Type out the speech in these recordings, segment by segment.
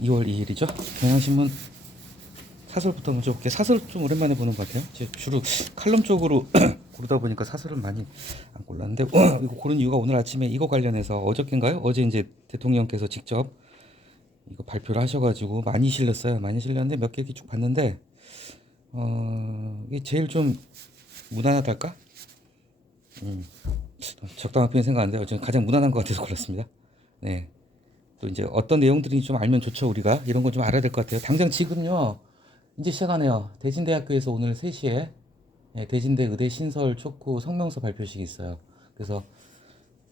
2월 2일이죠. 경향신문 사설부터 먼저 볼게요. 사설 좀 오랜만에 보는 것 같아요. 제 주로 칼럼 쪽으로 고르다 보니까 사설을 많이 안 골랐는데 이거 고른 이유가 오늘 아침에 이거 관련해서 어저께인가요? 어제 이제 대통령께서 직접 이거 발표를 하셔가지고 많이 실렸어요. 많이 실렸는데 몇 개 이렇게 쭉 봤는데 이게 제일 좀 무난하달까? 적당한 표현 생각 안 돼요. 저는 가장 무난한 것 같아서 골랐습니다. 네. 또 이제 어떤 내용들이 좀 알면 좋죠. 우리가 이런 건 좀 알아야 될 것 같아요. 당장 지금요. 이제 시작하네요. 대진대학교에서 오늘 3시에 대진대 의대 신설 촉구 성명서 발표식이 있어요. 그래서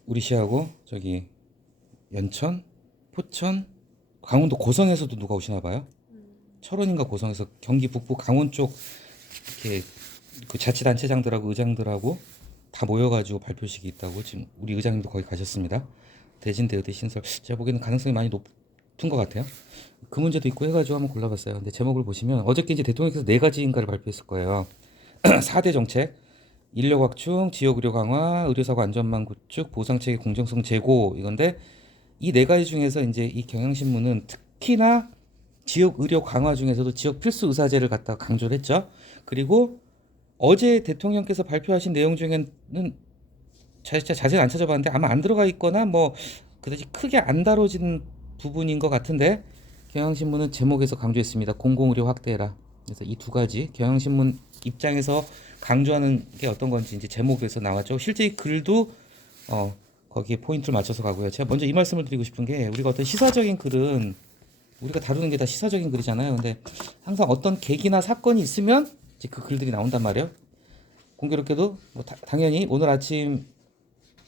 우리 시하고 저기 연천, 포천, 강원도 고성에서도 누가 오시나 봐요. 철원인가 고성에서 경기 북부 강원 쪽 이렇게 그 자치단체장들하고 의장들하고 다 모여가지고 발표식이 있다고 지금 우리 의장님도 거기 가셨습니다. 대진대 의대 신설 제가 보기에는 가능성이 많이 높은 것 같아요. 그 문제도 있고 해가지고 한번 골라봤어요. 근데 제목을 보시면 어저께 이제 대통령께서 4가지인가를 발표했을 거예요. 4대 정책, 인력 확충, 지역 의료 강화, 의료사고 안전망 구축, 보상체계 공정성 제고 이건데 이 4가지 중에서 이제 이 경향신문은 특히나 지역 의료 강화 중에서도 지역 필수 의사제를 갖다가 강조를 했죠. 그리고 어제 대통령께서 발표하신 내용 중에는 자세히 안 찾아봤는데 아마 안 들어가 있거나 뭐 그다지 크게 안 다뤄진 부분인 것 같은데 경향신문은 제목에서 강조했습니다. 공공의료 확대해라. 그래서 이 2가지 경향신문 입장에서 강조하는 게 어떤 건지 이제 제목에서 나왔죠. 실제 이 글도 거기에 포인트를 맞춰서 가고요. 제가 먼저 이 말씀을 드리고 싶은 게 우리가 어떤 시사적인 글은 우리가 다루는 게 다 시사적인 글이잖아요. 근데 항상 어떤 계기나 사건이 있으면 이제 그 글들이 나온단 말이에요. 공교롭게도 뭐 당연히 오늘 아침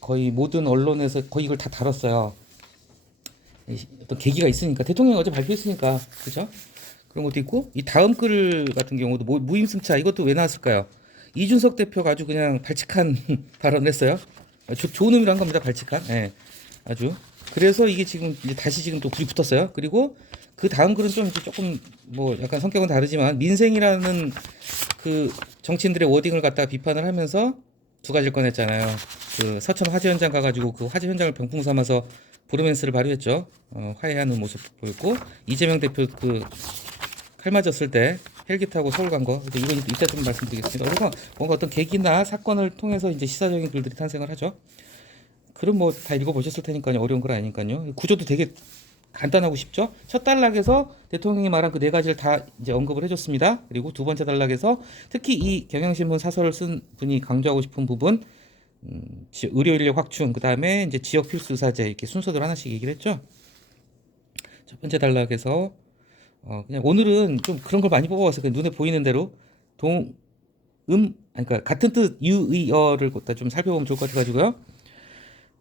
거의 모든 언론에서 거의 이걸 다 다뤘어요. 어떤 계기가 있으니까 대통령이 어제 발표했으니까 그죠? 그런 것도 있고 이 다음 글 같은 경우도 무임승차 이것도 왜 나왔을까요? 이준석 대표가 아주 그냥 발칙한 발언을 했어요. 좋은 의미로 한 겁니다. 발칙한. 예, 아주. 그래서 이게 지금 이제 다시 지금 또 불이 붙었어요. 그리고 그 다음 글은 좀 이제 조금 뭐 약간 성격은 다르지만 민생이라는 그 정치인들의 워딩을 갖다가 비판을 하면서 2가지를 꺼냈잖아요. 그 서천 화재 현장 가가지고 그 화재 현장을 병풍 삼아서 브로맨스를 발휘했죠. 화해하는 모습 보였고 이재명 대표 그 칼 맞았을 때 헬기 타고 서울 간 거. 이건 이따 좀 말씀드리겠습니다. 그래서 뭔가 어떤 계기나 사건을 통해서 이제 시사적인 글들이 탄생을 하죠. 글은 뭐 다 읽어보셨을 테니까요. 어려운 글 아니니까요. 구조도 되게 간단하고 쉽죠. 첫 단락에서 대통령이 말한 그 4가지를 다 이제 언급을 해줬습니다. 그리고 2번째 단락에서 특히 이 경향신문 사설을 쓴 분이 강조하고 싶은 부분, 의료 인력 확충, 그 다음에 이제 지역 필수 의사제 이렇게 순서대로 하나씩 얘기를 했죠. 첫 번째 단락에서 그냥 오늘은 좀 그런 걸 많이 뽑아와서 눈에 보이는 대로 그러니까 같은 뜻 유의어를 갖다 좀 살펴보면 좋을 것 같아가지고요.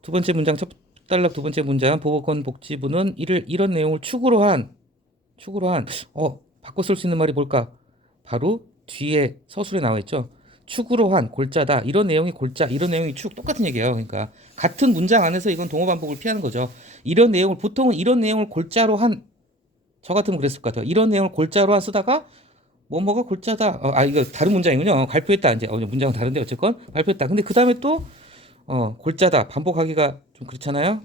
2번째 문장 첫 단락 2번째 문장 보건복지부는 이런 내용을 축으로 한 바꿔 쓸 수 있는 말이 뭘까? 바로 뒤에 서술에 나와 있죠. 축으로 한 골자다. 이런 내용이 골자, 이런 내용이 축 똑같은 얘기예요. 그러니까 같은 문장 안에서 이건 동어 반복을 피하는 거죠. 이런 내용을 보통은 이런 내용을 골자로 한 저 같으면 그랬을 것 같아요. 이런 내용을 골자로 한 쓰다가 뭐뭐가 골자다. 이거 다른 문장이군요. 발표했다. 이제 문장은 다른데 어쨌건 발표했다. 근데 그 다음에 또 골자다. 반복하기가 좀 그렇잖아요.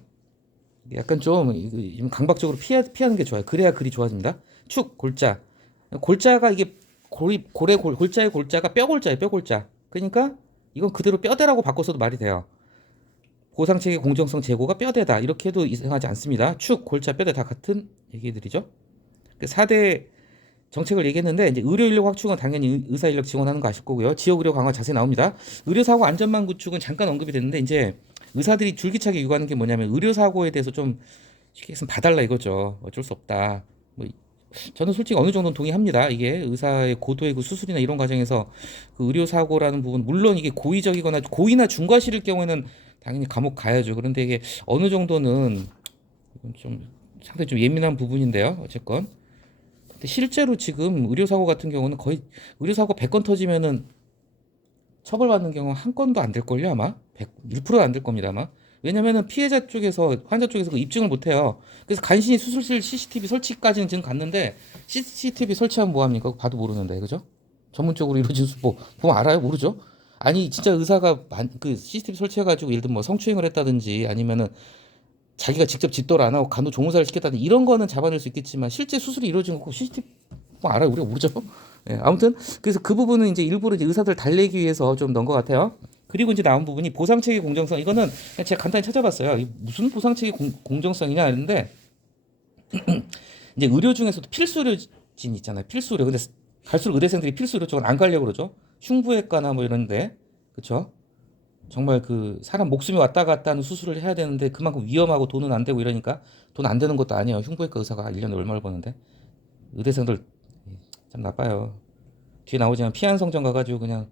약간 좀 강박적으로 피하는 게 좋아요. 그래야 글이 좋아집니다. 축, 골자. 골자가 이게 골자의 골자가 뼈골자예요. 뼈골자. 그러니까 이건 그대로 뼈대라고 바꿔서도 말이 돼요. 보상체계 공정성 제고가 뼈대다. 이렇게 해도 이상하지 않습니다. 축, 골자, 뼈대 다 같은 얘기들이죠. 4대 정책을 얘기했는데 이제 의료 인력 확충은 당연히 의사 인력 지원하는 거 아실 거고요. 지역 의료 강화 자세히 나옵니다. 의료 사고 안전망 구축은 잠깐 언급이 됐는데 이제 의사들이 줄기차게 요구하는 게 뭐냐면 의료 사고에 대해서 좀 쉽게 해서 봐달라 이거죠. 어쩔 수 없다. 뭐 저는 솔직히 어느 정도는 동의합니다. 이게 의사의 고도의 그 수술이나 이런 과정에서 그 의료 사고라는 부분 물론 이게 고의적이거나 고의나 중과실일 경우에는 당연히 감옥 가야죠. 그런데 이게 어느 정도는 이건 좀 상당히 좀 예민한 부분인데요. 어쨌건 근데 실제로 지금 의료사고 같은 경우는 거의 의료사고 100건 터지면은 처벌받는 경우 한 건도 안 될걸요 아마 1%도 안 될 겁니다 아마. 왜냐면은 피해자 쪽에서 환자 쪽에서 그 입증을 못해요. 그래서 간신히 수술실 CCTV 설치까지는 지금 갔는데 CCTV 설치하면 뭐합니까? 봐도 모르는데 그죠? 전문적으로 이루어진 수보 보면 알아요? 모르죠? 아니 진짜 의사가 그 CCTV 설치해가지고 예를 들면 뭐 성추행을 했다든지 아니면은 자기가 직접 집도를 안 하고 간호조무사를 시켰다든 이런 거는 잡아낼 수 있겠지만 실제 수술이 이루어진 거 CCTV 뭐 알아요? 우리가 모르죠. 예, 아무튼 그래서 그 부분은 이제 일부러 이제 의사들 달래기 위해서 좀 넣은 것 같아요. 그리고 이제 나온 부분이 보상체계 공정성. 이거는 그냥 제가 간단히 찾아봤어요. 이 무슨 보상체계 공정성이냐 했는데 이제 의료 중에서도 필수 의료진 있잖아요. 필수 의료. 근데 갈수록 의대생들이 필수 의료 쪽은 안 가려고 그러죠. 흉부외과나 뭐 이런데, 그렇죠? 정말 그 사람 목숨이 왔다 갔다 하는 수술을 해야 되는데 그만큼 위험하고 돈은 안 되고 이러니까 돈 안 되는 것도 아니에요. 흉부외과 의사가 1년에 얼마를 버는데. 의대생들 참 나빠요. 뒤에 나오지만 피한 성정 가가지고 그냥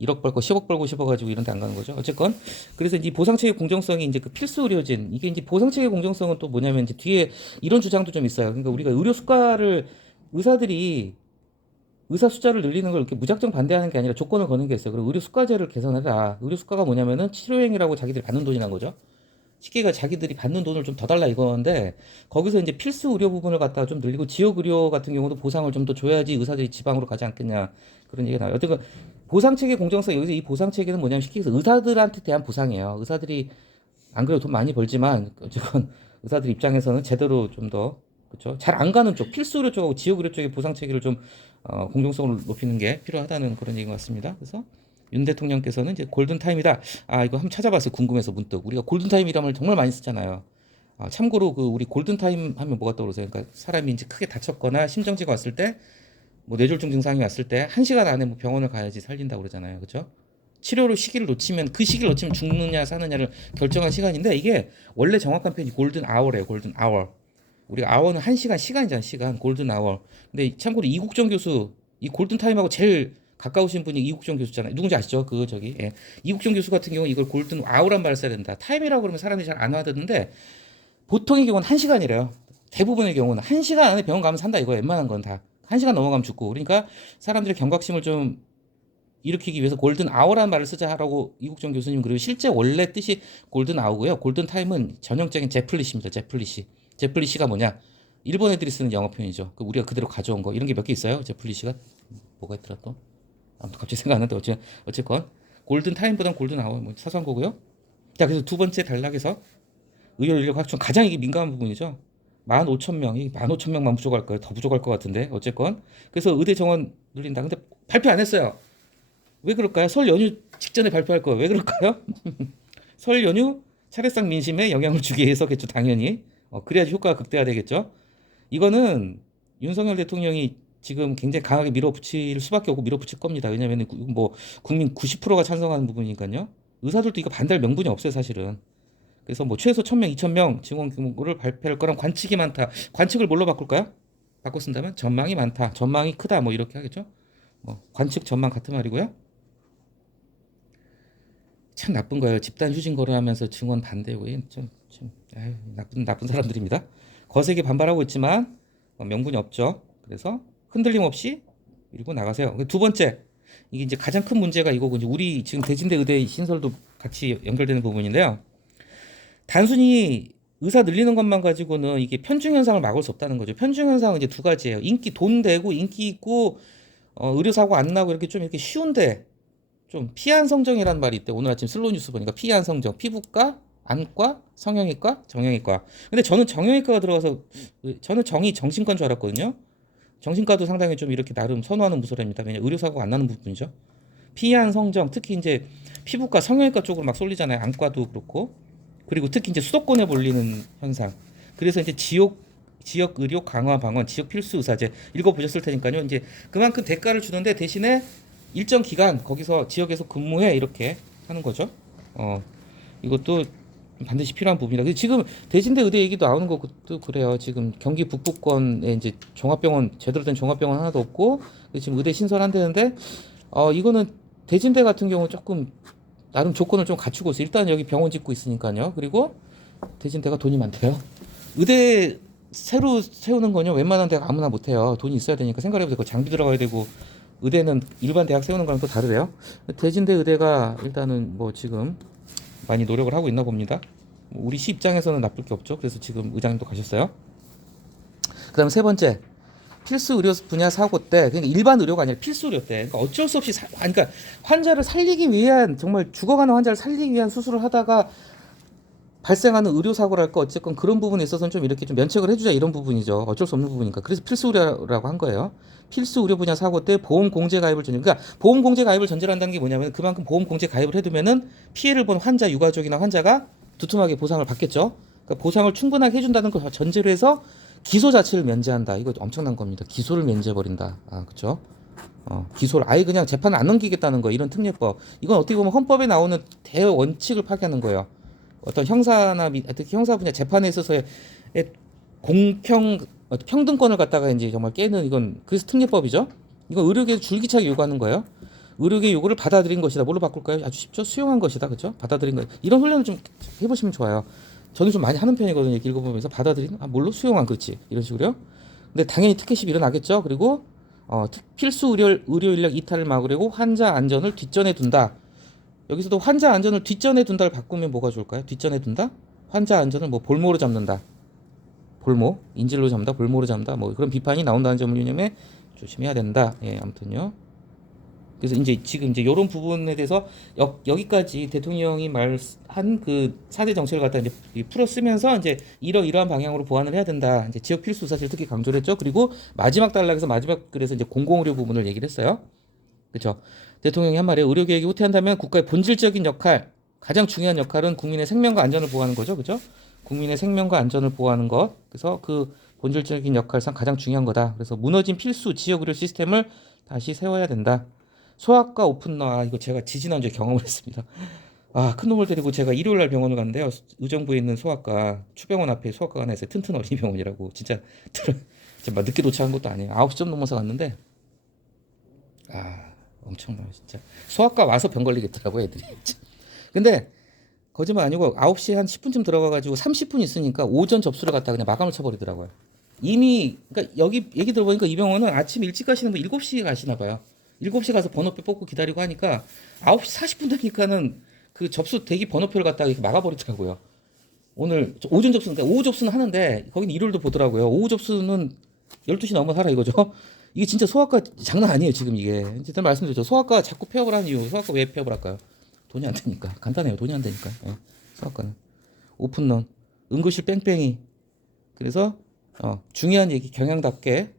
1억 벌고 10억 벌고 싶어가지고 이런 데 안 가는 거죠. 어쨌건 그래서 이제 보상체계 공정성이 이제 그 필수 의료진, 이게 이제 보상체계 공정성은 또 뭐냐면 이제 뒤에 이런 주장도 좀 있어요. 그러니까 우리가 의료 수가를 의사들이 의사 숫자를 늘리는 걸 이렇게 무작정 반대하는 게 아니라 조건을 거는 게 있어요. 그리고 의료 수가제를 개선해라. 의료 수가가 뭐냐면은 치료행위라고 자기들이 받는 돈이란 거죠. 쉽게 자기들이 받는 돈을 좀 더 달라 이건데 거기서 이제 필수 의료 부분을 갖다가 좀 늘리고 지역 의료 같은 경우도 보상을 좀 더 줘야지 의사들이 지방으로 가지 않겠냐 그런 얘기가 나와요. 어쨌든 보상 체계 공정성, 여기서 이 보상 체계는 뭐냐면 쉽게 해서 의사들한테 대한 보상이에요. 의사들이 안 그래도 돈 많이 벌지만 어쨌건 의사들 입장에서는 제대로 좀 더 그렇죠. 잘 안 가는 쪽 필수 의료 쪽하고 지역 의료 쪽의 보상 체계를 좀 공정성을 높이는 게 필요하다는 그런 얘기인 것 같습니다. 그래서 윤 대통령께서는 이제 골든 타임이다. 아 이거 한번 찾아봤어요. 궁금해서 문득 우리가 골든 타임이라는 말 정말 많이 쓰잖아요. 참고로 그 우리 골든 타임 하면 뭐가 떠오르세요? 그러니까 사람이 이제 크게 다쳤거나 심정지가 왔을 때 뭐 뇌졸중 증상이 왔을 때 1시간 안에 뭐 병원을 가야지 살린다고 그러잖아요. 그렇죠? 치료를 시기를 놓치면 그 시기를 놓치면 죽느냐 사느냐를 결정한 시간인데 이게 원래 정확한 표현이 골든 아워래요. 골든 아워. 우리가 아워는 1시간 시간이잖아. 시간. 골든 아워. 근데 참고로 이국정 교수 이 골든 타임하고 제일 가까우신 분이 이국정 교수잖아요. 누군지 아시죠? 그 저기 예. 이국정 교수 같은 경우 이걸 골든 아워란 말을 써야 된다. 타임이라고 그러면 사람들이 잘 안 알아듣는데 보통의 경우는 1시간이래요. 대부분의 경우는 1시간 안에 병원 가면 산다 이거 웬만한 건 다. 1시간 넘어가면 죽고. 그러니까 사람들의 경각심을 좀 일으키기 위해서 골든 아워라는 말을 쓰자라고 이국정 교수님 그리고 실제 원래 뜻이 골든 아워고요. 골든 타임은 전형적인 제플리시입니다. 제플리시. 제플리시가 뭐냐? 일본 애들이 쓰는 영어 표현이죠. 그 우리가 그대로 가져온 거. 이런 게 몇 개 있어요. 제플리시가 뭐가 있더라 또. 아무튼 갑자기 생각 안 나는데 어쨌건 골든 타임보단 골든 아워 뭐 사소한 거고요. 자 그래서 두 번째 단락에서 의료 인력 확충 가장 이게 민감한 부분이죠. 15,000명, 이 15,000명만 부족할 거예요. 더 부족할 것 같은데 어쨌건 그래서 의대 정원 늘린다. 근데 발표 안 했어요. 왜 그럴까요? 설 연휴 직전에 발표할 거예요. 왜 그럴까요? 설 연휴 차례상 민심에 영향을 주기 위해서겠죠. 당연히. 그래야지 효과가 극대화되겠죠. 이거는 윤석열 대통령이 지금 굉장히 강하게 밀어붙일 수밖에 없고 밀어붙일 겁니다. 왜냐하면 뭐 국민 90%가 찬성하는 부분이니까요. 의사들도 이거 반대할 명분이 없어요, 사실은. 그래서 뭐 최소 1,000명, 2,000명 증원 규모를 발표할 거랑 관측이 많다. 관측을 뭘로 바꿀까요? 바꿔 쓴다면 전망이 많다. 전망이 크다. 뭐 이렇게 하겠죠. 관측 전망 같은 말이고요. 참 나쁜 거예요. 집단 휴진 거래하면서 증원 반대고 좀 나쁜 사람들입니다. 거세게 반발하고 있지만 명분이 없죠. 그래서 흔들림 없이 밀고 나가세요. 두 번째 이게 이제 가장 큰 문제가 이거고 이제 우리 지금 대진대 의대 신설도 같이 연결되는 부분인데요. 단순히 의사 늘리는 것만 가지고는 이게 편중 현상을 막을 수 없다는 거죠. 편중 현상은 이제 두 가지예요. 인기 돈 되고 인기 있고 의료 사고 안 나고 이렇게 좀 이렇게 쉬운데 좀 피한 성정이라는 말이 있대. 오늘 아침 슬로우 뉴스 보니까 피한 성정, 피부과, 안과, 성형외과, 정형외과. 근데 저는 정형외과가 들어가서 저는 정신과인 줄 알았거든요. 정신과도 상당히 좀 이렇게 나름 선호하는 부서랍니다. 왜냐 의료 사고가 안 나는 부분이죠. 피한 성정, 특히 이제 피부과, 성형외과 쪽으로 막 쏠리잖아요. 안과도 그렇고. 그리고 특히 이제 수도권에 몰리는 현상. 그래서 이제 지역 의료 강화 방안, 지역 필수 의사제 읽어보셨을 테니까요. 이제 그만큼 대가를 주는데 대신에 일정 기간 거기서 지역에서 근무해 이렇게 하는 거죠. 이것도 반드시 필요한 부분이다. 근데 지금 대진대 의대 얘기도 나오는 것도 그래요. 지금 경기 북부권에 이제 종합병원 제대로 된 종합병원 하나도 없고 지금 의대 신설한다는데 이거는 대진대 같은 경우 조금 나름 조건을 좀 갖추고 있어요. 일단 여기 병원 짓고 있으니까요. 그리고 대진대가 돈이 많대요. 의대 새로 세우는 거냐 웬만한 데가 아무나 못해요. 돈이 있어야 되니까 생각해보세요. 되고 장비 들어가야 되고 의대는 일반 대학 세우는 거랑 또 다르대요. 대진대 의대가 일단은 뭐 지금 많이 노력을 하고 있나 봅니다. 우리 시 입장에서는 나쁠 게 없죠. 그래서 지금 의장님도 가셨어요. 그 다음 세 번째 필수 의료 분야 사고 때 그러니까 일반 의료가 아니라 필수 의료 때 그러니까 어쩔 수 없이 그러니까 환자를 살리기 위한 정말 죽어가는 환자를 살리기 위한 수술을 하다가 발생하는 의료 사고랄까 어쨌건 그런 부분에 있어서는 좀 이렇게 좀 면책을 해주자 이런 부분이죠. 어쩔 수 없는 부분이니까. 그래서 필수 의료라고 한 거예요. 필수 의료 분야 사고 때 보험 공제 가입을 전제. 그러니까 보험 공제 가입을 전제로 한다는 게 뭐냐면 그만큼 보험 공제 가입을 해두면은 피해를 본 환자 유가족이나 환자가 두툼하게 보상을 받겠죠. 그러니까 보상을 충분하게 해준다는 걸 전제로 해서 기소 자체를 면제한다. 이거 엄청난 겁니다. 기소를 면제해버린다. 아, 그렇죠. 기소를 아예 그냥 재판을 안 넘기겠다는 거 이런 특례법. 이건 어떻게 보면 헌법에 나오는 대원칙을 파괴하는 거예요. 어떤 형사나 특히 형사 분야 재판에 있어서의 공평 평등권을 갖다가 이제 정말 깨는 이건 그래서 특례법이죠. 이건 의료계에서 줄기차게 요구하는 거예요. 의료계 요구를 받아들인 것이다. 뭘로 바꿀까요? 아주 쉽죠. 수용한 것이다. 그렇죠? 받아들인 거. 이런 훈련을 좀 해보시면 좋아요. 저는 좀 많이 하는 편이거든요. 읽어보면서 받아들인 뭘로 수용한 그렇지 이런 식으로요. 근데 당연히 특혜십이 일어나겠죠. 그리고 필수 의료 인력 이탈을 막으려고 환자 안전을 뒷전에 둔다. 여기서도 환자 안전을 뒷전에 둔다를 바꾸면 뭐가 좋을까요? 뒷전에 둔다? 환자 안전을 뭐 볼모로 잡는다. 볼모, 인질로 잡는다, 볼모로 잡는다. 뭐 그런 비판이 나온다는 점을 유념해 조심해야 된다. 예, 아무튼요. 그래서 이제 지금 이제 이런 부분에 대해서 여기까지 대통령이 말한 그 4대 정책을 갖다 이제 풀어 쓰면서 이제 이러한 방향으로 보완을 해야 된다. 이제 지역 필수 사실 특히 강조를 했죠. 그리고 마지막 단락에서 마지막 글에서 이제 공공의료 부분을 얘기를 했어요. 그렇죠. 대통령이 한 말에 의료 계획이 후퇴한다면 국가의 본질적인 역할, 가장 중요한 역할은 국민의 생명과 안전을 보호하는 거죠. 그렇죠? 국민의 생명과 안전을 보호하는 것. 그래서 그 본질적인 역할상 가장 중요한 거다. 그래서 무너진 필수 지역 의료 시스템을 다시 세워야 된다. 소아과 오픈러 이거 제가 지지난주에 경험을 했습니다. 큰 놈을 데리고 제가 일요일 날 병원을 갔는데요. 의정부에 있는 소아과 추병원 앞에 소아과가 하나 있어요. 튼튼 어린이병원이라고 진짜 막 늦게 도착한 것도 아니에요. 9시쯤 넘어서 갔는데 엄청나요 진짜. 소아과 와서 병 걸리겠더라고 애들이. 근데 거짓말 아니고 9시 한 10분쯤 들어가가지고 30분 있으니까 오전 접수를 갖다 그냥 마감을 쳐버리더라고요. 이미 그러니까 여기 얘기 들어보니까 이 병원은 아침 일찍 가시는 분 7시에 가시나 봐요. 7시 가서 번호표 뽑고 기다리고 하니까 9시 40분 되니까는 그 접수 대기 번호표를 갖다가 이렇게 막아버리더라고요. 오늘 오전 접수인데 오후 접수는 하는데 거기는 일요일도 보더라고요. 오후 접수는 12시 넘어 하라 이거죠. 이게 진짜 소아과 장난 아니에요 지금 이게. 일단 말씀드렸죠. 소아과 자꾸 폐업을 한 이유. 소아과 왜 폐업을 할까요? 돈이 안 되니까. 간단해요. 돈이 안 되니까. 소아과는. 오픈런. 응급실 뺑뺑이. 그래서 중요한 얘기 경향답게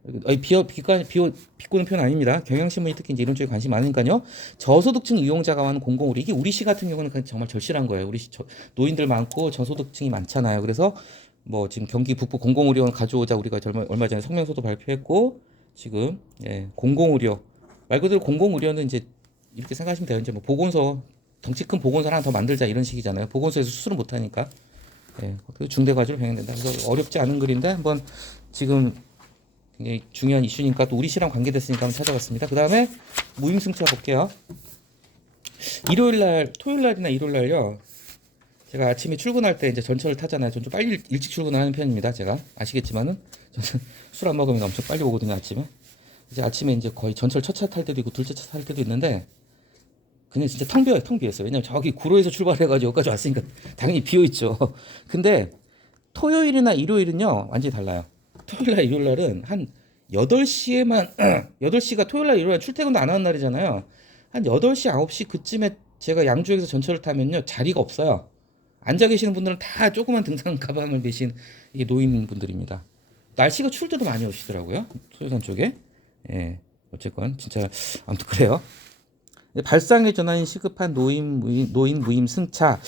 비꼬는 표현 아닙니다. 경향신문이 특히 이제 이런 쪽에 관심이 많으니까요. 저소득층 이용자가 하는 공공의료 이게 우리 시 같은 경우는 정말 절실한 거예요. 우리 시 노인들 많고 저소득층이 많잖아요. 그래서 뭐 지금 경기 북부 공공의료원 가져오자 우리가 얼마 전에 성명서도 발표했고 지금 공공의료 말 그대로 공공의료는 이제 이렇게 생각하시면 돼요. 이제 뭐 보건소 덩치 큰 보건소 하나 더 만들자 이런 식이잖아요. 보건소에서 수술을 못 하니까. 중대과제로 병행된다. 그래서 어렵지 않은 글인데 한번 지금 굉장히 중요한 이슈니까 또 우리 시랑 관계됐으니까 한번 찾아봤습니다. 그 다음에 무임승차 볼게요. 토요일날이나 일요일날요. 제가 아침에 출근할 때 이제 전철을 타잖아요. 전 좀 빨리 일찍 출근하는 편입니다. 제가 아시겠지만은 저는 술 안 먹으면 엄청 빨리 오거든요. 아침에. 이제 아침에 이제 거의 전철 첫 차 탈 때도 있고 둘째 차 탈 때도 있는데 그냥 진짜 텅 비었어요. 왜냐면 저기 구로에서 출발해가지고 여기까지 왔으니까 당연히 비어있죠. 근데 토요일이나 일요일은요, 완전히 달라요. 토요일날, 일요일날은 한 8시에만, 8시가 토요일날, 일요일날 출퇴근도 안 하는 날이잖아요. 한 8시, 9시 그쯤에 제가 양주역에서 전철을 타면요, 자리가 없어요. 앉아 계시는 분들은 다 조그만 등산 가방을 메신 이게 노인분들입니다. 날씨가 추울 때도 많이 오시더라고요. 소요산 쪽에. 어쨌건, 진짜, 아무튼 그래요. 발상의 전환이 시급한 노인 무임 승차.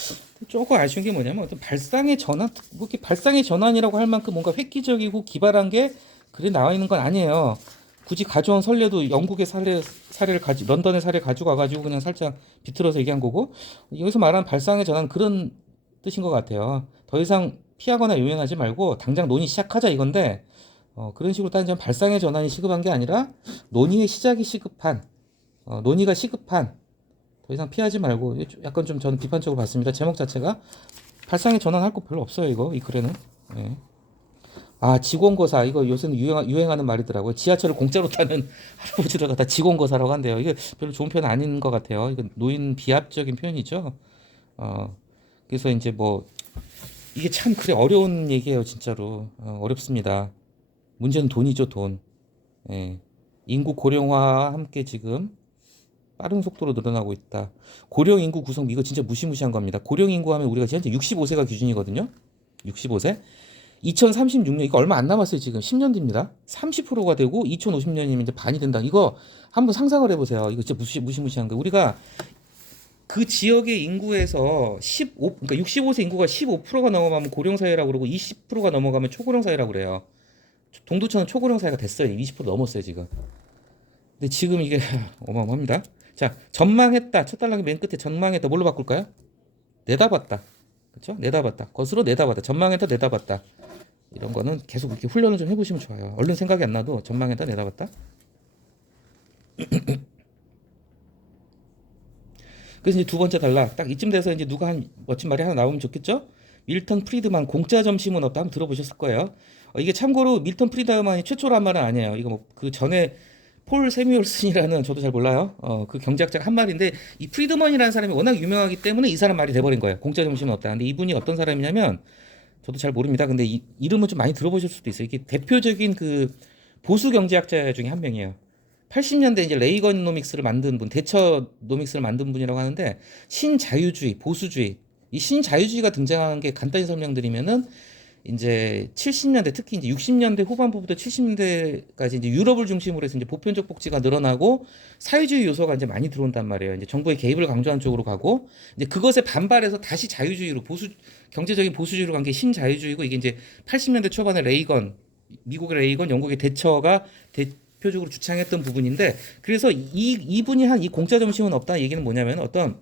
조금 아쉬운 게 뭐냐면 어떤 발상의 전환, 뭐 이렇게 발상의 전환이라고 할 만큼 뭔가 획기적이고 기발한 게 글에 나와 있는 건 아니에요. 굳이 가져온 선례도 영국의 사례를 런던의 사례 가지고 와가지고 그냥 살짝 비틀어서 얘기한 거고 여기서 말하는 발상의 전환 그런 뜻인 것 같아요. 더 이상 피하거나 요연하지 말고 당장 논의 시작하자 이건데 그런 식으로 따지면 발상의 전환이 시급한 게 아니라 논의의 시작이 시급한 논의가 시급한 더 이상 피하지 말고 약간 좀 저는 비판적으로 봤습니다. 제목 자체가 발상의 전환할 거 별로 없어요. 이 글에는. 직원거사 이거 요새는 유행하는 말이더라고요. 지하철을 공짜로 타는 할아버지들 갖다 직원거사라고 한대요. 이게 별로 좋은 표현 아닌 것 같아요. 이거 노인 비합적인 표현이죠. 그래서 이제 뭐 이게 참 그래 어려운 얘기예요. 진짜로 어렵습니다. 문제는 돈이죠. 돈. 인구 고령화와 함께 지금 빠른 속도로 늘어나고 있다. 고령 인구 구성 이거 진짜 무시무시한 겁니다. 고령 인구 하면 우리가 현재 65세가 기준이거든요. 65세. 2036년 이거 얼마 안 남았어요. 지금 10년 뒤입니다. 30%가 되고 2050년이면 이제 반이 된다. 이거 한번 상상을 해보세요. 이거 진짜 무시무시한 거. 우리가 그 지역의 인구에서 15, 그러니까 65세 인구가 15%가 넘어가면 고령 사회라고 그러고 20%가 넘어가면 초고령 사회라고 그래요. 동두천은 초고령 사회가 됐어요. 20% 넘었어요 지금. 근데 지금 이게 어마어마합니다. 자, 전망했다. 첫 단락의 맨 끝에 전망했다. 뭘로 바꿀까요? 내다봤다. 그렇죠? 내다봤다. 것으로 내다봤다. 전망했다. 내다봤다. 이런 거는 계속 이렇게 훈련을 좀 해보시면 좋아요. 얼른 생각이 안 나도 전망했다. 내다봤다. 그래서 이제 두 번째 단락 딱 이쯤 돼서 이제 누가 한 멋진 말이 하나 나오면 좋겠죠? 밀턴 프리드만 공짜 점심은 없다 한번 들어보셨을 거예요. 이게 참고로 밀턴 프리드만이 최초란 말은 아니에요. 이거 뭐 그 전에 폴 세뮤얼슨이라는 저도 잘 몰라요. 그 경제학자가 한 말인데 이 프리드먼이라는 사람이 워낙 유명하기 때문에 이 사람 말이 돼버린 거예요. 공짜 점심은 없다. 근데 이분이 어떤 사람이냐면 저도 잘 모릅니다. 근데 이 이름은 좀 많이 들어보실 수도 있어요. 이게 대표적인 그 보수 경제학자 중에 한 명이에요. 80년대 이제 레이건노믹스를 만든 분, 대처노믹스를 만든 분이라고 하는데 신자유주의, 보수주의, 이 신자유주의가 등장한 게 간단히 설명드리면은 이제 70년대 특히 이제 60년대 후반부부터 70년대까지 이제 유럽을 중심으로 해서 이제 보편적 복지가 늘어나고 사회주의 요소가 이제 많이 들어온단 말이에요. 이제 정부의 개입을 강조한 쪽으로 가고 이제 그것에 반발해서 다시 자유주의로 경제적인 보수주의로 간 게 신자유주의고 이게 이제 80년대 초반에 레이건 미국의 레이건, 영국의 대처가 대표적으로 주창했던 부분인데 그래서 이분이 한 이 공짜 점심은 없다 얘기는 뭐냐면 어떤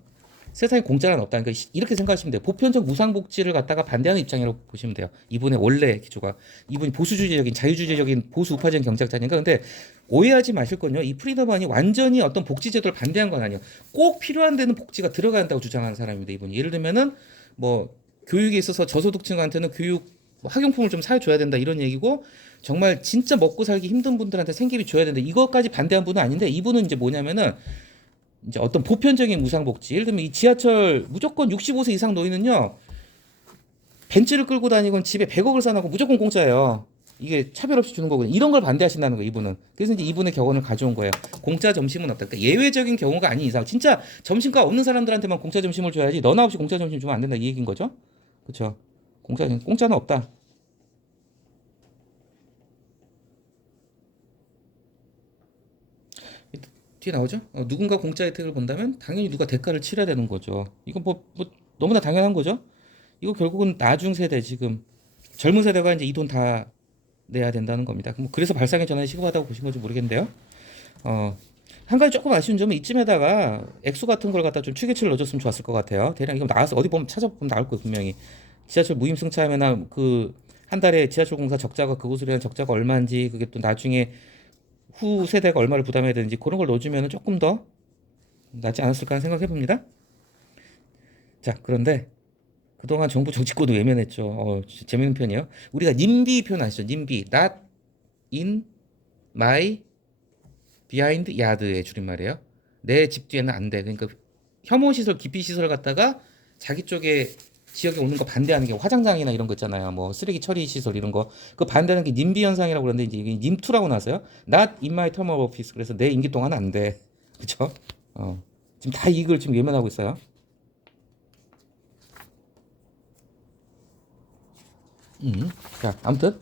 세상에 공짜는 없다. 그러니까 이렇게 생각하시면 돼요. 보편적 무상복지를 갖다가 반대하는 입장이라고 보시면 돼요. 이분의 원래 기조가 이분이 보수주의적인 자유주의적인 보수 우파적인 경제학자니까 근데 오해하지 마실 건요. 이 프리드먼이 완전히 어떤 복지제도를 반대한 건 아니에요. 꼭 필요한 데는 복지가 들어간다고 주장하는 사람입니다. 이분이 예를 들면은 뭐 교육에 있어서 저소득층한테는 교육 학용품을 좀 사줘야 된다 이런 얘기고 정말 진짜 먹고 살기 힘든 분들한테 생계비 줘야 된다 이것까지 반대한 분은 아닌데 이분은 이제 뭐냐면은 이제 어떤 보편적인 무상복지 예를 들면 이 지하철 무조건 65세 이상 노인은요 벤츠를 끌고 다니건 집에 100억을 사놓고 무조건 공짜예요. 이게 차별 없이 주는 거거든요. 이런 걸 반대하신다는 거예요 이분은. 그래서 이제 이분의 격언을 가져온 거예요. 공짜 점심은 없다. 그러니까 예외적인 경우가 아닌 이상 진짜 점심값 없는 사람들한테만 공짜 점심을 줘야지 너나 없이 공짜 점심 주면 안 된다 이 얘기인 거죠. 그렇죠? 공짜는 없다. 뒤에 나오죠? 누군가 공짜 혜택을 본다면 당연히 누가 대가를 치러야 되는 거죠. 이건 뭐 너무나 당연한 거죠. 이거 결국은 나중 세대 지금 젊은 세대가 이제 이 돈 다 내야 된다는 겁니다. 뭐 그래서 발상의 전환이 시급하다고 보신 건지 모르겠는데요. 한 가지 조금 아쉬운 점은 이쯤에다가 액수 같은 걸 갖다 좀 추계치를 넣어줬으면 좋았을 것 같아요. 대략 이거 나와서 어디 보면 찾아보면 나올 거예요 분명히. 지하철 무임승차하면 그 한 달에 지하철 공사 적자가 그곳으로 인한 적자가 얼마인지 그게 또 나중에 후 세대가 얼마를 부담해야 되는지 그런 걸 넣어주면 조금 더 낫지 않았을까 하는 생각해 봅니다. 자, 그런데 그동안 정부 정치권도 외면했죠. 재밌는 편이에요. 우리가 님비 표현 아시죠? 님비, not in my behind yard의 줄임말이에요. 내 집 뒤에는 안 돼. 그러니까 혐오 시설, 기피 시설 갖다가 자기 쪽에 지역에 오는 거 반대하는 게 화장장이나 이런 거 있잖아요. 뭐 쓰레기 처리 시설 이런 거. 그 반대하는 게 님비 현상이라고 그러는데 이제 이게 님투라고 나서요. Not in my term of office. 그래서 내 임기 동안은 안 돼. 그렇죠? 지금 다 이걸 지금 외면하고 있어요. 자, 아무튼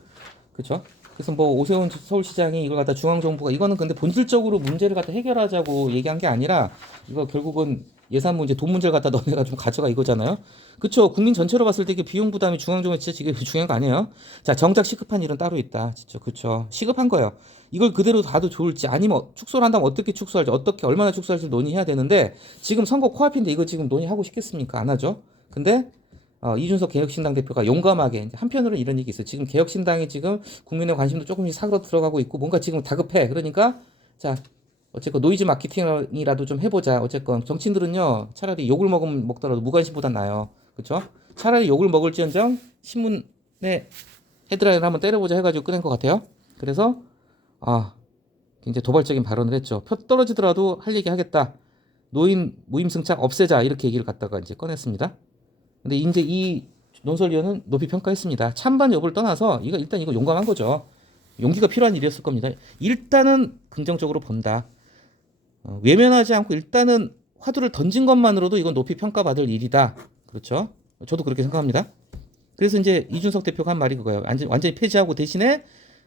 그렇죠? 그래서 뭐 오세훈 서울시장이 이걸 갖다 중앙정부가 이거는 근데 본질적으로 문제를 갖다 해결하자고 얘기한 게 아니라 이거 결국은 예산 문제, 돈 문제를 갖다 너네가 좀 가져가 이거잖아요. 그렇죠? 국민 전체로 봤을 때 이게 비용 부담이 중앙정부에 진짜 이게 중요한 거 아니에요? 자, 정작 시급한 일은 따로 있다. 진짜 그렇죠? 시급한 거예요. 이걸 그대로 놔도 좋을지 아니면 축소를 한다면 어떻게 축소할지 어떻게 얼마나 축소할지 논의해야 되는데 지금 선거 코앞인데 이거 지금 논의하고 싶겠습니까? 안 하죠. 근데 이준석 개혁신당 대표가 용감하게 이제 한편으로는 이런 얘기 있어요. 지금 개혁신당이 지금 국민의 관심도 조금씩 사그러 들어가고 있고 뭔가 지금 다급해. 그러니까 자 어쨌건 노이즈 마케팅이라도 좀 해보자. 어쨌건 정치인들은요 차라리 욕을 먹더라도 무관심보단 나아요. 그렇죠? 차라리 욕을 먹을지언정 신문에 헤드라인을 한번 때려보자 해가지고 꺼낸 것 같아요. 그래서 굉장히 도발적인 발언을 했죠. 표 떨어지더라도 할 얘기 하겠다. 노인 무임승차 없애자 이렇게 얘기를 갖다가 이제 꺼냈습니다. 근데 이제 이 논설위원은 높이 평가했습니다. 찬반 여부를 떠나서 일단 이거 용감한 거죠. 용기가 필요한 일이었을 겁니다. 일단은 긍정적으로 본다. 외면하지 않고 일단은 화두를 던진 것만으로도 이건 높이 평가받을 일이다. 그렇죠? 저도 그렇게 생각합니다. 그래서 이제 이준석 대표가 한 말이 그거예요. 완전히 폐지하고 대신에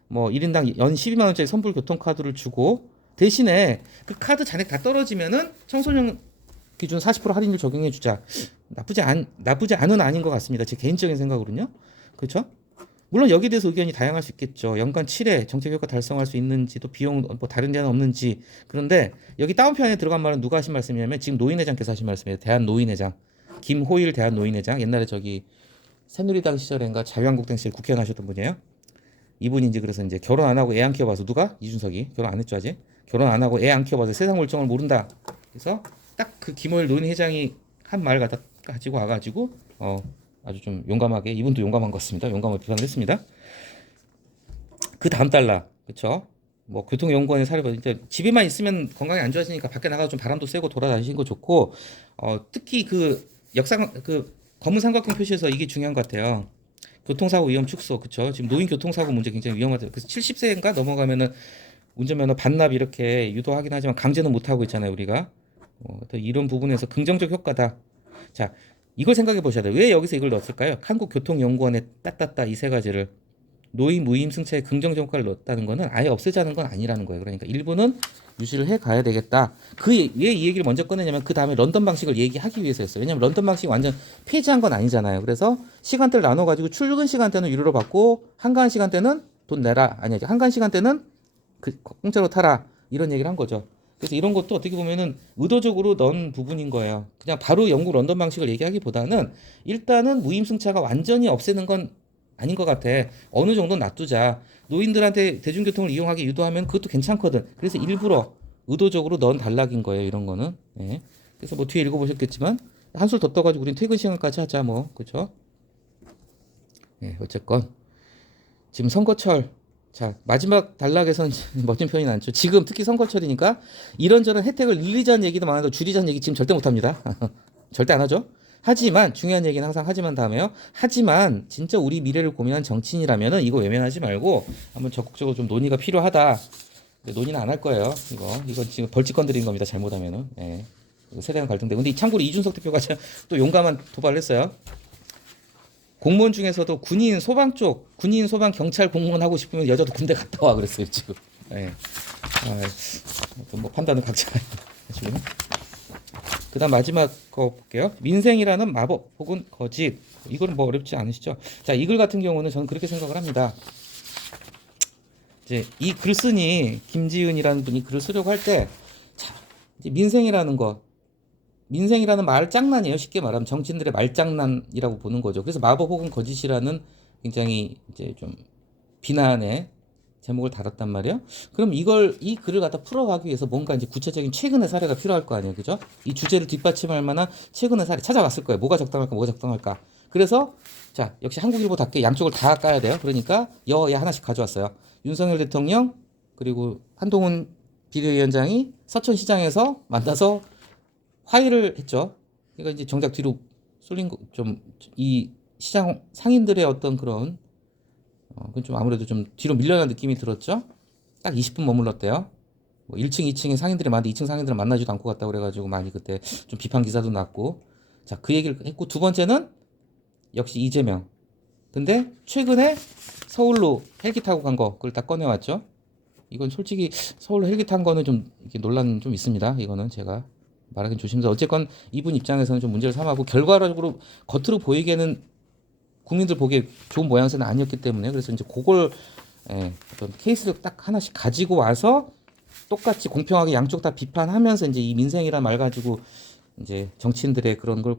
뭐 1인당 연 12만 원짜리 선불 교통카드를 주고 대신에 그 카드 잔액 다 떨어지면은 청소년 기준 40% 할인율 적용해 주자. 나쁘지 않은 아닌 것 같습니다. 제 개인적인 생각으로는요. 그렇죠? 물론 여기에 대해서 의견이 다양할 수 있겠죠. 연간 7회 정책 효과 달성할 수 있는지도 비용 뭐 다른 데는 없는지. 그런데 여기 다운편에 들어간 말은 누가 하신 말씀이냐면 지금 노인회장께서 하신 말씀이에요. 대한노인회장 김호일 대한노인회장 옛날에 저기 새누리당 시절인가 자유한국당 시절 국회의원 하셨던 분이에요. 이분이 이제 그래서 이제 결혼 안 하고 애 안 키워봐서 누가 이준석이 결혼 안 했죠 아직. 결혼 안 하고 애 안 키워봐서 세상 물정을 모른다. 그래서 딱 그 김호일 노인회장이 한 말 갖다 가지고 와가지고 아주 좀 용감하게 이분도 용감한 것 같습니다. 용감하게 비판을 했습니다. 그 다음 달라 그렇죠? 뭐 교통연구원에 사례 이제 집에만 있으면 건강이 안 좋아지니까 밖에 나가서 좀 바람도 쐬고 돌아다니시는 거 좋고 특히 그 역상 그 검은 삼각형 표시에서 이게 중요한 것 같아요. 교통사고 위험 축소 그렇죠? 지금 노인 교통사고 문제 굉장히 위험하죠. 그래서 70세인가 넘어가면은 운전면허 반납 이렇게 유도하긴 하지만 강제는 못 하고 있잖아요 우리가. 이런 부분에서 긍정적 효과다. 자, 이걸 생각해 보셔야 돼요. 왜 여기서 이걸 넣었을까요? 한국교통연구원에 따따따 이 세 가지를 노인 무임 승차에 긍정적 효과를 넣었다는 거는 아예 없애자는 건 아니라는 거예요. 그러니까 일부는 유지를 해 가야 되겠다. 왜 이 얘기를 먼저 꺼내냐면 그 다음에 런던 방식을 얘기하기 위해서였어요. 왜냐면 런던 방식이 완전 폐지한 건 아니잖아요. 그래서 시간대를 나눠 가지고 출근 시간대는 유료로 받고 한가한 시간대는 돈 내라. 아니죠. 한가한 시간대는 공짜로 타라. 이런 얘기를 한 거죠. 그래서 이런 것도 어떻게 보면은 의도적으로 넣은 부분인 거예요. 그냥 바로 영국 런던 방식을 얘기하기보다는 일단은 무임승차가 완전히 없애는 건 아닌 것 같아. 어느 정도 놔두자. 노인들한테 대중교통을 이용하게 유도하면 그것도 괜찮거든. 그래서 일부러 의도적으로 넣은 단락인 거예요. 이런 거는. 예. 그래서 뭐 뒤에 읽어보셨겠지만 한술 더 떠가지고 우린 퇴근 시간까지 하자 뭐 그렇죠? 예, 어쨌건 지금 선거철 자 마지막 단락에서는 멋진 표현이 나죠. 지금 특히 선거철이니까 이런저런 혜택을 늘리자는 얘기도 많아도 줄이자는 얘기 지금 절대 못합니다. 절대 안 하죠. 하지만 중요한 얘기는 항상 하지만 다음에요. 하지만 진짜 우리 미래를 고민한 정치인이라면은 이거 외면하지 말고 한번 적극적으로 좀 논의가 필요하다. 근데 논의는 안 할 거예요. 이거 지금 벌칙 건드린 겁니다. 잘못하면은. 예. 세대 간 갈등되고. 근데 참고로 이준석 대표가 또 용감한 도발을 했어요. 공무원 중에서도 군인, 소방 쪽, 군인, 소방, 경찰 공무원 하고 싶으면 여자도 군대 갔다 와 그랬어요 지금. 예. 뭐 판단은 각자 하시고요. 그다음 마지막 거 볼게요. 민생이라는 마법 혹은 거짓. 이거는 뭐 어렵지 않으시죠? 자, 이 글 같은 경우는 저는 그렇게 생각을 합니다. 이제 이 글쓴이 김지은이라는 분이 글을 쓰려고 할 때, 자, 이제 민생이라는 말장난이에요. 쉽게 말하면 정치인들의 말장난이라고 보는 거죠. 그래서 마법 혹은 거짓이라는 굉장히 이제 좀 비난의 제목을 달았단 말이에요. 그럼 이 글을 갖다 풀어가기 위해서 뭔가 이제 구체적인 최근의 사례가 필요할 거 아니에요. 그죠? 이 주제를 뒷받침할 만한 최근의 사례 찾아봤을 거예요. 뭐가 적당할까? 그래서 자, 역시 한국일보답게 양쪽을 다 까야 돼요. 그러니까 여야 하나씩 가져왔어요. 윤석열 대통령 그리고 한동훈 비대위원장이 서천시장에서 만나서 화해를 했죠. 그러니까 이제 정작 뒤로 쏠린 좀 이 시장 상인들의 어떤 그런 그건 좀 아무래도 좀 뒤로 밀려난 느낌이 들었죠. 딱 20분 머물렀대요. 뭐 1층, 2층에 상인들이 많은데 2층 상인들은 만나지도 않고 갔다 그래가지고 많이 그때 좀 비판 기사도 났고. 자, 그 얘기를 했고 두 번째는 역시 이재명. 근데 최근에 서울로 헬기 타고 간 거 그걸 딱 꺼내왔죠. 이건 솔직히 서울로 헬기 탄 거는 좀 이렇게 논란 좀 있습니다. 이거는 제가 말하긴 조심해서 어쨌건 이분 입장에서는 좀 문제를 삼았고 결과적으로 겉으로 보이기에는 국민들 보기에 좋은 모양새는 아니었기 때문에 그래서 이제 그걸 어떤 케이스를 딱 하나씩 가지고 와서 똑같이 공평하게 양쪽 다 비판하면서 이제 이 민생이란 말 가지고 이제 정치인들의 그런 걸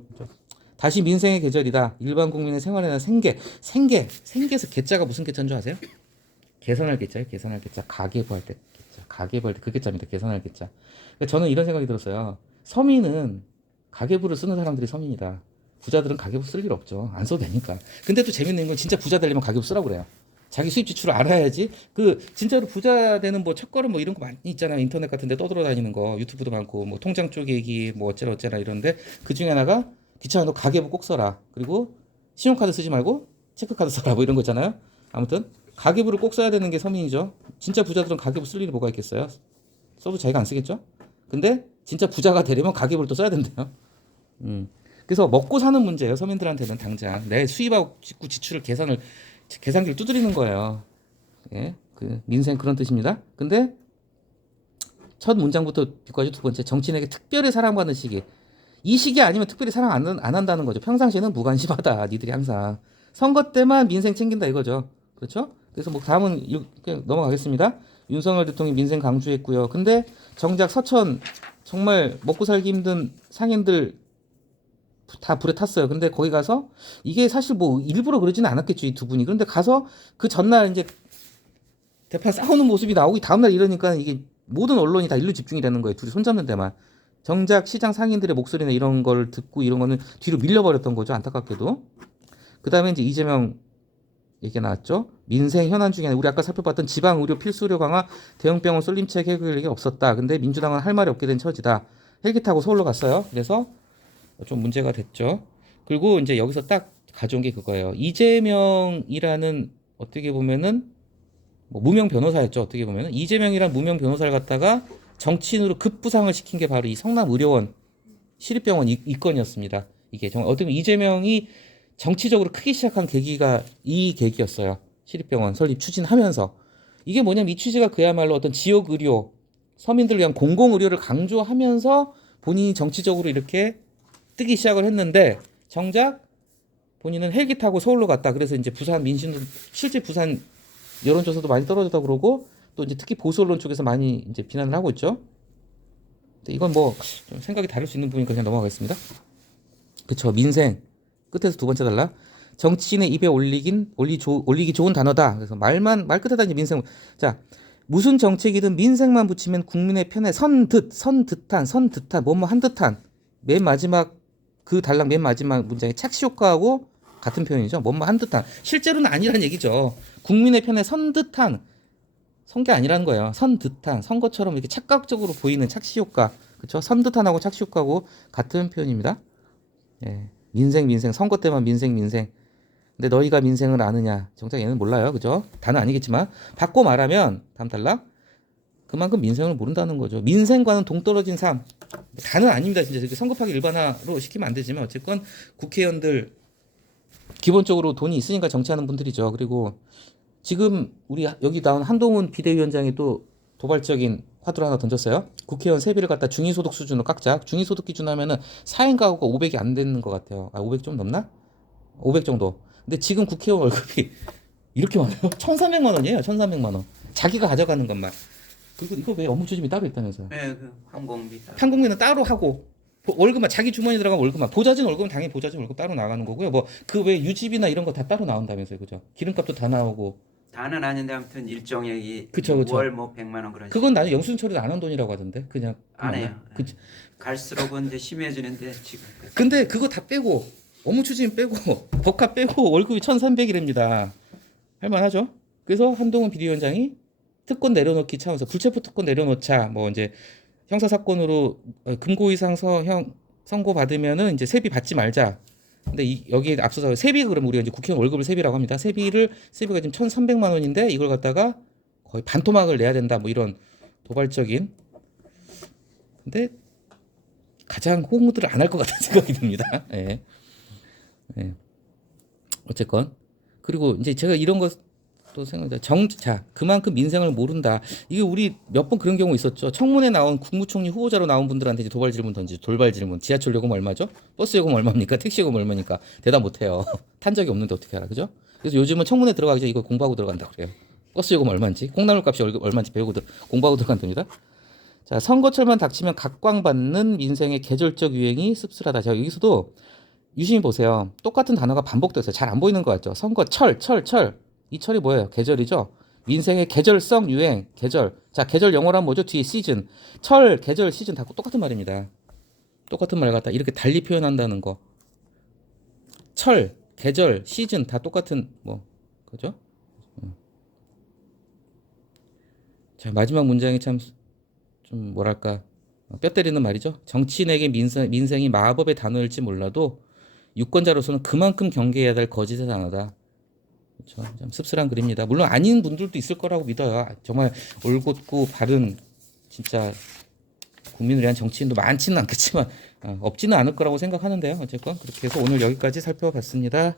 다시 민생의 계절이다. 일반 국민의 생활에는 생계에서 계자가 무슨 계자인 줄 아세요? 계산할 계자예요. 계산할 계자. 가계부할 때 계자. 가계부할 때 그 계자입니다. 계산할 계자. 그러니까 저는 이런 생각이 들었어요. 서민은 가계부를 쓰는 사람들이 서민이다. 부자들은 가계부 쓸 일 없죠. 안 써도 되니까. 근데 또 재밌는 건 진짜 부자 되려면 가계부 쓰라고 그래요. 자기 수입 지출을 알아야지. 진짜로 부자 되는 뭐 첫걸음 뭐 이런 거 많이 있잖아요. 인터넷 같은 데 떠돌아다니는 거, 유튜브도 많고 뭐 통장 쪽 얘기 뭐 어쩌라 이러는데 그 중에 하나가 귀찮아도 가계부 꼭 써라. 그리고 신용카드 쓰지 말고 체크카드 써라 뭐 이런 거 있잖아요. 아무튼 가계부를 꼭 써야 되는 게 서민이죠. 진짜 부자들은 가계부 쓸 일이 뭐가 있겠어요? 써도 자기가 안 쓰겠죠? 근데 진짜 부자가 되려면 가계부를 또 써야 된대요. 그래서 먹고 사는 문제예요. 서민들한테는 당장 내 수입하고 지출을 계산기를 두드리는 거예요. 예, 그 민생 그런 뜻입니다. 근데 첫 문장부터 비꼬아주 두 번째 정치인에게 특별히 사랑받는 시기. 이 시기 아니면 특별히 사랑 안 한다는 거죠. 평상시에는 무관심하다. 니들이 항상 선거 때만 민생 챙긴다 이거죠. 그렇죠? 그래서 뭐 다음은 그냥 넘어가겠습니다. 윤석열 대통령이 민생 강조했고요. 근데 정작 서천 정말 먹고 살기 힘든 상인들 다 불에 탔어요. 근데 거기 가서 이게 사실 뭐 일부러 그러지는 않았겠죠. 이 두 분이. 그런데 가서 그 전날 이제 대판 싸우는 모습이 나오기 다음날 이러니까 이게 모든 언론이 다 일로 집중이 되는 거예요. 둘이 손잡는 데만. 정작 시장 상인들의 목소리나 이런 걸 듣고 이런 거는 뒤로 밀려버렸던 거죠. 안타깝게도. 그 다음에 이제 이재명 얘기가 나왔죠. 민생 현안 중에는 우리 아까 살펴봤던 지방 의료 필수 의료 강화, 대형 병원 쏠림책 해결 얘기 없었다. 근데 민주당은 할 말이 없게 된 처지다. 헬기 타고 서울로 갔어요. 그래서 좀 문제가 됐죠. 그리고 이제 여기서 딱 가져온 게 그거예요. 이재명이라는 어떻게 보면은 뭐 무명 변호사였죠. 어떻게 보면은 이재명이란 무명 변호사를 갖다가 정치인으로 급부상을 시킨 게 바로 이 성남의료원 시립병원 이 건이었습니다. 이게 정말 어떻게 보면 이재명이 정치적으로 크기 시작한 계기가 이 계기였어요. 시립병원 설립 추진하면서 이게 뭐냐면 이 취지가 그야말로 어떤 지역 의료 서민들을 위한 공공 의료를 강조하면서 본인이 정치적으로 이렇게 뜨기 시작을 했는데 정작 본인은 헬기 타고 서울로 갔다. 그래서 이제 부산 민심도 실제 부산 여론조사도 많이 떨어졌다 그러고 또 이제 특히 보수 언론 쪽에서 많이 이제 비난을 하고 있죠. 근데 이건 뭐 좀 생각이 다를 수 있는 부분이니까 그냥 넘어가겠습니다. 그쵸. 민생 끝에서 두 번째 달라. 정치인의 입에 올리기 좋은 단어다. 그래서 말 끝에다 이제 민생. 자, 무슨 정책이든 민생만 붙이면 국민의 편에 선듯한 뭐뭐 한 듯한 맨 마지막 그 단락 맨 마지막 문장에 착시 효과하고 같은 표현이죠. 뭐뭐 한 듯한 실제로는 아니란 얘기죠. 국민의 편에 선 듯한 선 게 아니라는 거예요. 선 듯한 선거처럼 이렇게 착각적으로 보이는 착시 효과. 그렇죠? 선 듯한하고 착시 효과하고 같은 표현입니다. 예. 민생 선거 때만 민생. 근데 너희가 민생을 아느냐? 정작 얘는 몰라요. 그죠? 다는 아니겠지만 바꿔 말하면 다음 단락 그만큼 민생을 모른다는 거죠. 민생과는 동떨어진 삶. 다는 아닙니다. 진짜 선거파기 일반화로 시키면 안 되지만 어쨌건 국회의원들 기본적으로 돈이 있으니까 정치하는 분들이죠. 그리고 지금 우리 여기 나온 한동훈 비대위원장이 또 도발적인 화두를 하나 던졌어요. 국회의원 세비를 갖다 중위소득 수준으로 깎자. 중위소득 기준 하면은 4인 가구가 500이 안 되는 것 같아요. 500 좀 넘나? 500 정도. 근데 지금 국회의원 월급이 이렇게 많아요? 1,300만 원이에요. 1,300만 원. 자기가 가져가는 것만. 그리고 이거 왜 업무 추진비 따로 있다면서요? 네, 그 항공비. 판공비는 따로 하고 월급만 자기 주머니 들어간 월급만 보좌진 월급은 당연히 보좌진 월급 따로 나가는 거고요. 뭐 그 외 유지비나 이런 거 다 따로 나온다면서요, 그죠? 기름값도 다 나오고. 다는 아닌데 아무튼 일정액이 그쵸. 월 뭐 100만 원 그런. 그건 나중에 영수증 처리도 안 한 돈이라고 하던데 그냥 안 해요. 그, 갈수록은 이제 심해지는데 지금. 근데 그거 다 빼고 업무 추진 빼고 법카 빼고 월급이 1,300이랍니다. 할만하죠? 그래서 한동훈 비대위원장이 특권 내려놓기 차원에서 불체포 특권 내려놓자. 뭐 이제 형사 사건으로 금고 이상 선고 받으면은 이제 세비 받지 말자. 근데 여기에 앞서서 세비 그러면 우리가 이제 국회의원 월급을 세비라고 합니다. 세비가 지금 1,300만 원인데 이걸 갖다가 거의 반토막을 내야 된다. 뭐 이런 도발적인. 근데 가장 호응들을 안 할 것 같은 생각이 듭니다. 예. 예. 어쨌건 그리고 이제 제가 이런 것도 생각나. 자, 그만큼 민생을 모른다. 이게 우리 몇 번 그런 경우 있었죠. 청문회 나온 국무총리 후보자로 나온 분들한테 이제 도발 질문 던지죠. 돌발 질문. 지하철 요금 얼마죠? 버스 요금 얼마입니까? 택시 요금 얼마니까? 대답 못 해요. 탄 적이 없는데 어떻게 알아, 그죠? 그래서 요즘은 청문회 들어가기 전에 이거 공부하고 들어간다 그래요. 버스 요금 얼마인지, 콩나물 값이 얼마인지 배우고 공부하고 들어간답니다. 자, 선거철만 닥치면 각광받는 민생의 계절적 유행이 씁쓸하다. 자, 여기서도 유심히 보세요. 똑같은 단어가 반복됐어요. 잘 안 보이는 것 같죠? 선거, 철. 이 철이 뭐예요? 계절이죠? 민생의 계절성 유행, 계절. 자, 계절 영어로 하면 뭐죠? 뒤에 시즌. 철, 계절, 시즌 다 똑같은 말입니다. 똑같은 말 갖다 이렇게 달리 표현한다는 거. 철, 계절, 시즌 다 똑같은 뭐, 그죠? 자, 마지막 문장이 참 좀 뭐랄까 뼈 때리는 말이죠. 정치인에게 민생이 마법의 단어일지 몰라도 유권자로서는 그만큼 경계해야 될 거짓의 단어다. 그렇죠. 좀 씁쓸한 글입니다. 물론 아닌 분들도 있을 거라고 믿어요. 정말 올곧고 바른 진짜 국민을 위한 정치인도 많지는 않겠지만 없지는 않을 거라고 생각하는데요. 어쨌건 그렇게 해서 오늘 여기까지 살펴봤습니다.